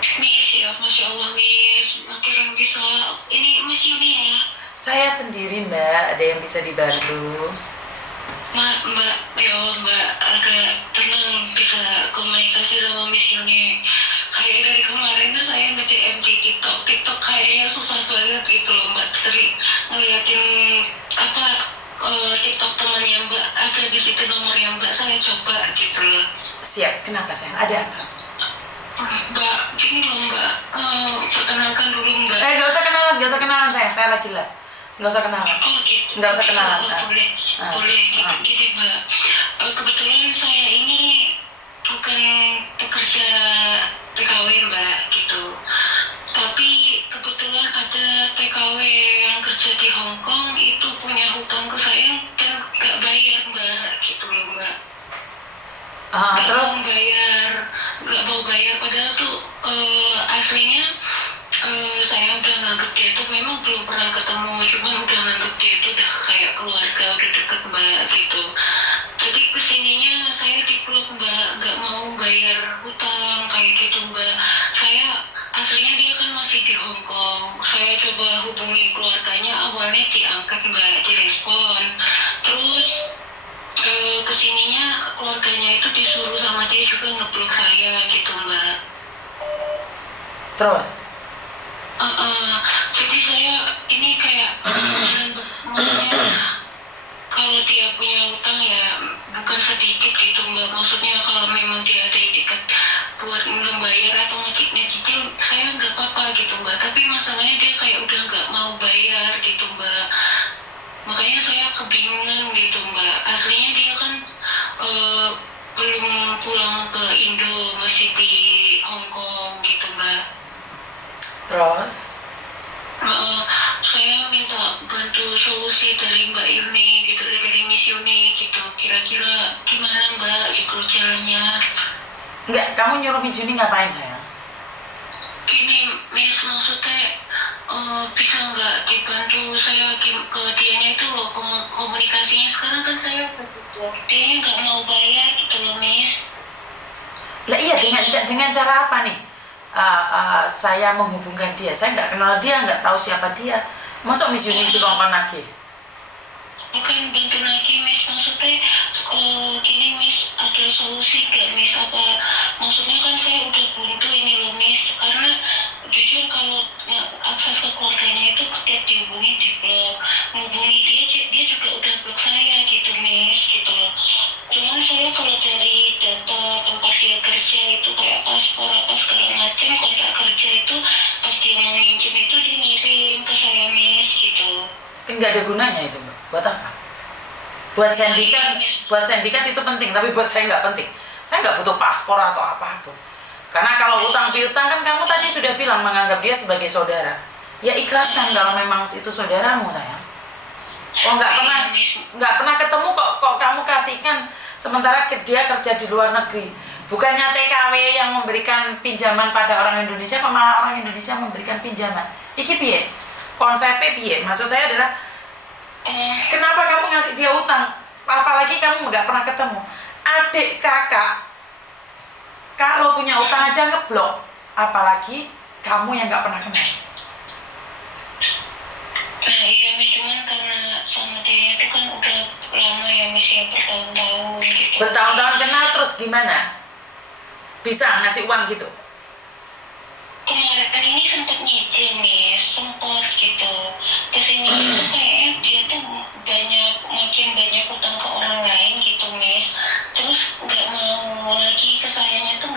Miss, ya Masya Allah Miss, akhirnya bisa. Ini Miss Yuni ya? Saya sendiri Mbak, ada yang bisa dibantu? Mbak, ya Allah Mbak, agak tenang bisa komunikasi sama Miss Yuni. Kayak dari kemarin tuh saya nge-DM di TikTok kayaknya susah banget gitu loh Mbak. Tadi ngeliatin apa TikTok temannya Mbak, ada di situ nomornya Mbak, saya coba gitu loh. Siap, kenapa sayang? Ada apa? Mbak, gini loh Mbak, perkenalkan dulu Mbak. Gak usah kenalan sayang, saya lagi lah. Gak usah kenalan. Oh gitu. Nggak usah kenalan. Boleh, boleh. Gini Mbak, kebetulan saya ini bukan pekerja TKW Mbak gitu. Tapi kebetulan ada TKW yang kerja di Hong Kong itu punya hutang ke saya dan nggak bayar Mbak gitu loh Mbak. Terus? Nggak mau bayar padahal tuh aslinya saya udah nganggep dia tuh memang belum pernah ketemu, cuman udah nganggep dia tuh udah kayak keluarga, udah deket Mbak gitu. Jadi kesininya saya diblok Mbak, nggak mau bayar hutang kayak gitu Mbak. Saya aslinya dia kan masih di Hong Kong, saya coba hubungi keluarganya, awalnya diangkat Mbak, direspon. Terus kesininya keluarganya itu disuruh sama dia juga ngeblok saya gitu Mbak. Terus? Jadi saya ini kayak maksudnya kalau dia punya utang ya bukan sedikit gitu Mbak. Maksudnya kalau memang dia ada etikat buat ngebayar atau nyicil saya nggak apa-apa gitu Mbak. Tapi masalahnya dia kayak udah nggak mau bayar gitu Mbak. Makanya saya kebingungan gitu Mbak. Aslinya dia kan belum pulang ke Indo, masih di Hong Kong gitu Mbak. Terus? Saya minta bantu solusi dari Mbak Yuni gitu, dari Miss Yuni gitu. Kira-kira gimana Mbak gitu jalannya? Enggak, kamu nyuruh Miss Yuni ngapain sayang? Gini Miss, maksudnya bisa nggak dibantu saya ke dianya itu loh, komunikasinya sekarang kan saya dia nggak mau bayar gitu loh Miss. Lah iya, dengan cara apa nih? Saya menghubungkan dia, saya nggak kenal dia, nggak tahu siapa dia. Masuk Miss Yuni itu kongkon lagi? Bukan bantu lagi Miss, maksudnya gini Miss, ada solusi nggak Miss? Apa maksudnya kan saya udah buntu ini loh Miss, karena jujur kalau akses ke keluarganya itu setiap dihubungi di blok, menghubungi dia juga udah blok saya gitu Miss gitu loh. Cuman saya kalau dari data tempat dia kerja itu kayak paspor apa segala macam, kontrak kerja itu pas dia mau minjem itu dia ngirim ke saya Miss gitu. Kan nggak ada gunanya itu Mbak. Buat apa? Buat sindikat itu penting, tapi buat saya nggak penting. Saya nggak butuh paspor atau apapun. Karena kalau utang piutang kan kamu tadi sudah bilang menganggap dia sebagai saudara. Ya ikhlaskan kalau memang itu saudaramu sayang. Oh nggak pernah ketemu kok kamu kasihkan sementara dia kerja di luar negeri. Bukannya TKW yang memberikan pinjaman pada orang Indonesia, malah orang Indonesia memberikan pinjaman. Iki piye? Konsepnya piye? Maksud saya adalah kenapa kamu ngasih dia utang? Apalagi kamu nggak pernah ketemu. Adik kakak kalau punya utang aja ngeblok, apalagi kamu yang nggak pernah kenal. Nah iya Miss, cuman karena sama dia itu kan udah lama ya Miss ya, bertahun-tahun gitu. Bertahun-tahun kenal terus gimana? Bisa ngasih uang gitu? Kemarin ini sempat nyicil Miss, sempat gitu. Kesini itu kayaknya dia tuh makin banyak utang ke orang lain gitu Miss. Terus nggak mau lagi ke sayanya tuh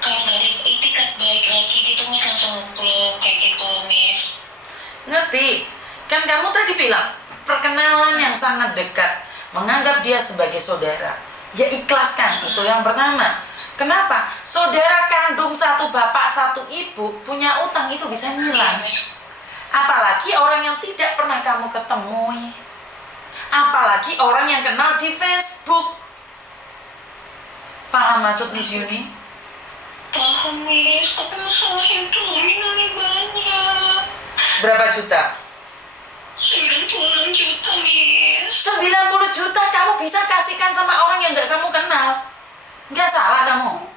kalau nggak ada itikat baik lagi gitu Miss, langsung ngeblok kayak gitu Miss. Ngerti? Kan kamu tadi bilang perkenalan yang sangat dekat, menganggap dia sebagai saudara. Ya ikhlaskan, itu yang pertama. Kenapa? Saudara kandung satu bapak satu ibu punya utang itu bisa ngilang. Apalagi orang yang tidak pernah kamu ketemui. Apalagi orang yang kenal di Facebook. Paham maksud Miss Yuni? Paham Miss, tapi masalahnya itu nominalnya banyak. Berapa juta? 90 juta Miss. 90 juta kamu bisa kasihkan sama orang yang gak kamu kenal. Nggak salah kamu.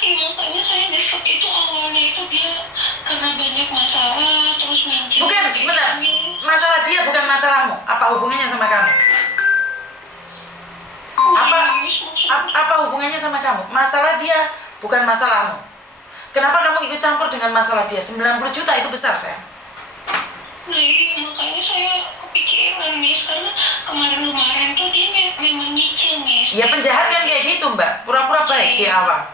Iya makanya saya itu awalnya itu dia karena banyak masalah terus minjem. Bukan, sebentar. Masalah dia bukan masalahmu. Apa hubungannya sama kamu? Apa hubungannya sama kamu? Masalah dia bukan masalahmu. Kenapa kamu ikut campur dengan masalah dia? 90 juta itu besar, sayang. Nah iya, makanya saya kepikiran, Miss, karena kemarin tuh dia memang nyicil, Miss. Ya penjahat kan kayak gitu, Mbak. Pura-pura baik di awal.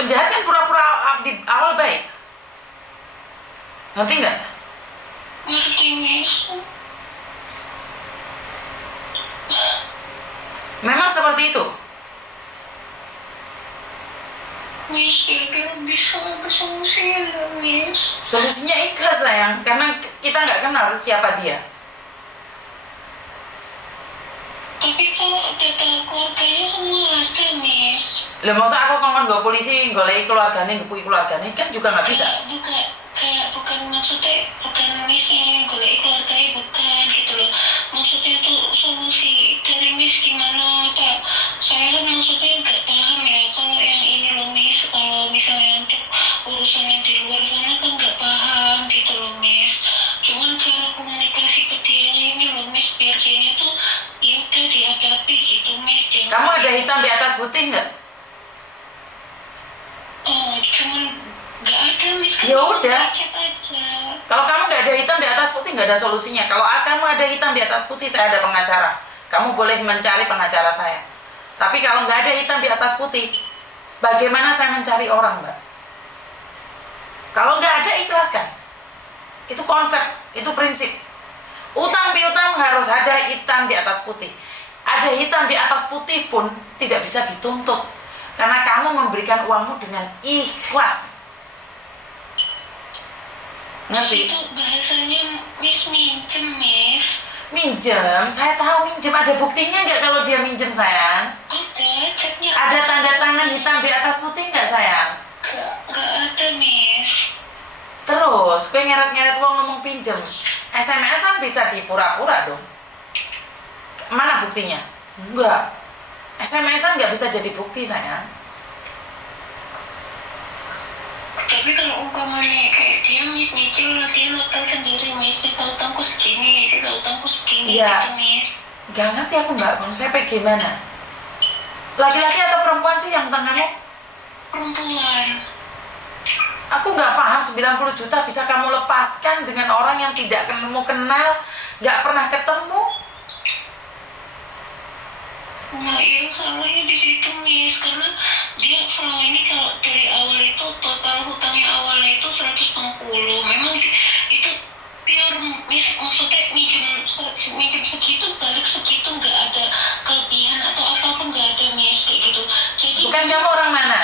Penjahat kan pura-pura di awal baik. Ngerti nggak? Ngerti, Miss. Memang seperti itu. Miss, kira-kira bisa solusinya nggak, Miss? Solusinya ikhlas, sayang. Karena kita nggak kenal siapa dia. Tapi kalau data keluarganya semua ada, Miss. Lah masa aku ngomong nggak polisi golek keluargane, ngepui keluargane kan juga nggak bisa. Bukan maksudnya, bukan Missnya golek keluarganya, bukan gitu loh. Maksudnya tuh solusi dari Miss gimana, Pak? Saya kan maksudnya nggak paham ya kalau yang ini loh, Miss. Kalau misalnya untuk urusan yang di luar sana kan nggak paham gitu loh, Miss. Cuman cara komunikasi ke dia ini loh, Miss, biar kayaknya tuh ya udah dihadapi gitu, Miss. Jangan. Kamu ada hitam di atas putih nggak? Oh, cuman nggak ada, Miss. Ya udah. Chat aja. Kalau kamu nggak ada hitam di atas putih nggak ada solusinya. Kalau kamu ada hitam di atas putih, saya ada pengacara. Kamu boleh mencari pengacara saya. Tapi kalau nggak ada hitam di atas putih, bagaimana saya mencari orang, Mbak? Kalau nggak ada, ikhlaskan. Itu konsep, itu prinsip. Utang piutang harus ada hitam di atas putih. Ada hitam di atas putih pun tidak bisa dituntut. Karena kamu memberikan uangmu dengan ikhlas. Ngerti? Itu bahasanya Miss minjem, Miss. Minjem, saya tahu minjem. Ada buktinya nggak kalau dia minjem, sayang? Ada, chatnya. Ada tanda tangan hitam di atas putih nggak, sayang? Nggak ada, Miss. Terus, gue ngeret-ngeret uang ngomong pinjem. SMS-an bisa dipura-pura dong. Mana buktinya? Enggak. SMS-an nggak bisa jadi bukti, sayang. Tapi kalau umpamanya kayak dia, Miss, nyicil, dia notang sendiri, Miss. Sisa utangku segini, Iya. gitu, Miss. Gak ngerti aku, Mbak, konsepnya gimana? Laki-laki atau perempuan sih yang utang kamu? Perempuan. Aku nggak paham 90 juta bisa kamu lepaskan dengan orang yang tidak kamu kenal, nggak pernah ketemu. Nah, yang salahnya di situ, Miss, karena dia selama ini kalau dari awal itu total hutangnya awalnya itu 160. Memang itu pure, Miss, maksudnya minjem segitu balik segitu, nggak ada kelebihan atau apapun, nggak ada, Miss, kayak gitu. Jadi Bukan kamu orang mana?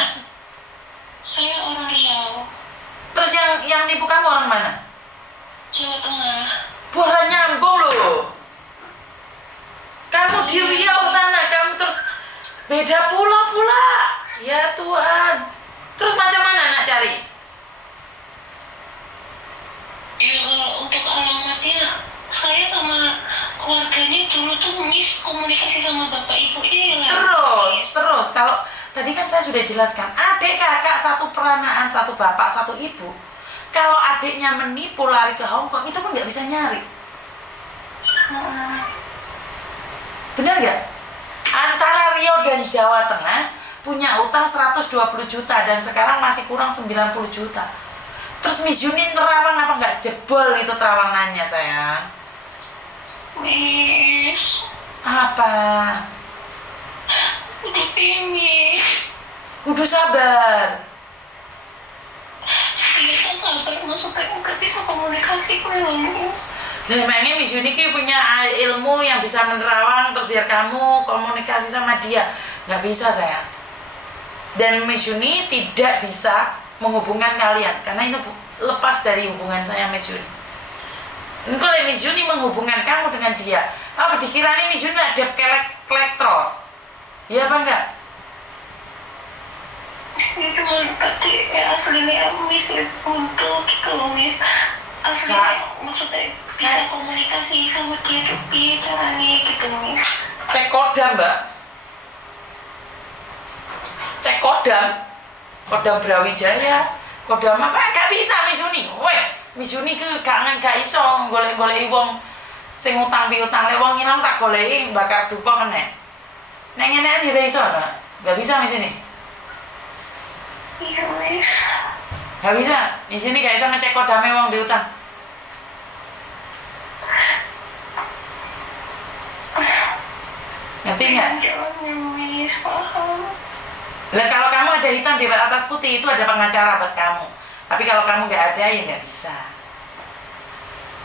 saya orang Riau, Terus yang nipu kamu orang mana? Jawa Tengah. Bukan nyambung loh. Kamu di Riau sana, kamu terus beda pulau pula. Ya Tuhan. Terus macam mana nak cari? Ya kalau untuk alamatnya, saya sama keluarganya dulu tuh, Miss, komunikasi sama bapak ibunya ya. Terus kalau tadi kan saya sudah jelaskan, adik kakak satu peranaan, satu bapak, satu ibu. Kalau adiknya menipu lari ke Hong Kong, itu pun nggak bisa nyari. Bener nggak? Antara Riau dan Jawa Tengah punya utang 120 juta dan sekarang masih kurang 90 juta. Terus Miss Yuni nerawang apa nggak jebol itu terawangannya, sayang? Miss, Apa? udah Miss. Kudu sabar. Iya kan sabar, maksudnya nggak bisa komunikasi gue loh, Miss. Nah, emangnya Miss Yuni punya ilmu yang bisa menerawang terus biar kamu komunikasi sama dia? Nggak bisa, sayang. Dan Miss Yuni tidak bisa menghubungkan kalian karena itu lepas dari hubungan saya, Miss Yuni. Kalau Miss Yuni menghubungkan kamu dengan dia, apa dikiranya Miss Yuni ada kolektor? Iya apa enggak? Ini cuma tadi aslinya Miss buntu gitu loh, Miss. Aslinya maksudnya bisa komunikasi sama dia tuh caranya gitu, Miss. Cek kodam, Mbak. Cek kodam. Kodam Brawijaya, kodam apa? Gak bisa Misuni. Weh, Misuni ke gak iso golek-goleki wong sing utang piutang. Lek wong ngilang tak goleki bakar dupa kena. Nek ngene iki ora iso, Nak. Gak bisa Misuni. Iya, Miss. Gak bisa. Misuni gak bisa ngecek kodame wong diutang. Ngerti nggak? Jangan, Miss. Paham. Lah kalau kamu ada hitam di atas putih itu ada pengacara buat kamu. Tapi kalau kamu nggak ada ya nggak bisa.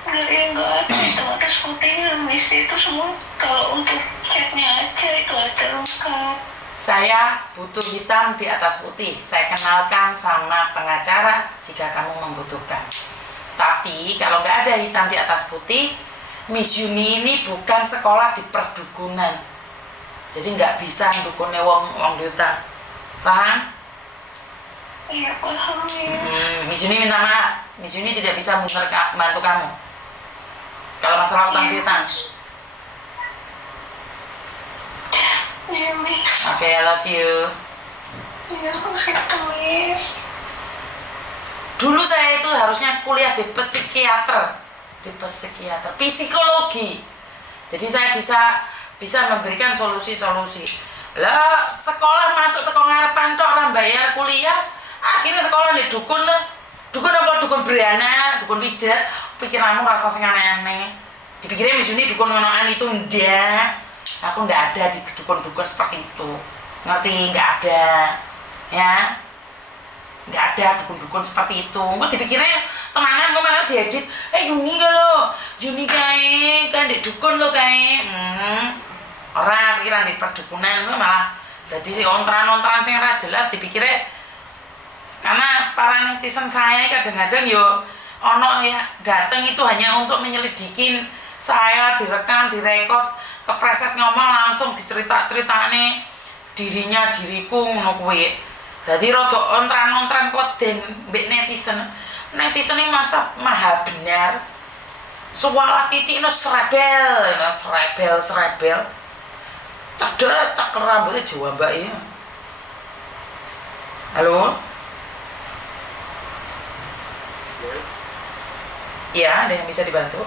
Enggak ada itu atas putihnya, Miss. Itu semua kalau untuk catnya aja itu ada lengkap. Saya butuh hitam di atas putih. Saya kenalkan sama pengacara jika kamu membutuhkan. Tapi kalau nggak ada hitam di atas putih, Miss Yuni ini bukan sekolah di perdukunan. Jadi nggak bisa dukunnya wong diutang. Paham? Iya, paham, Miss. Miss Yuni minta maaf. Miss Yuni tidak bisa bantu kamu kalau masalah utang piutang. Iya, Miss. Oke, I love you. Iya, gitu, Miss. Dulu saya itu harusnya kuliah di psikiater, psikologi. Jadi saya bisa memberikan solusi-solusi. Lah sekolah masuk teko ngarepan tok ora bayar kuliah, akhirnya sekolah di dukun lah. Dukun apa dukun beranak, dukun pijat, pikiranmu rasa sing aneh-aneh. Dipikirnya Miss Yuni dukun ngonoan itu ndak. Aku ndak ada di dukun-dukun seperti itu. Ngerti? Nggak ada. Ya. Nggak ada dukun-dukun seperti itu. Gue dipikirnya temenan gue malah diedit. Yuni lo, Yuni kae kan di dukun lo kae. Orang pikiran di perdukunan gue malah jadi si ontran-ontran sing ora jelas dipikirnya. Karena para netizen saya kadang-kadang yo ono ya datang itu hanya untuk menyelidikin saya, direkam, direkod, kepreset ngomong langsung dicerita-ceritane diriku ngono kuwi. Jadi rada ontran-ontran koden mbek netizen. Netizen ini masa maha benar. Suwala titik no srebel. Cedek caker rambutnya Jawa Mbak ya. Halo? Ya, ada yang bisa dibantu?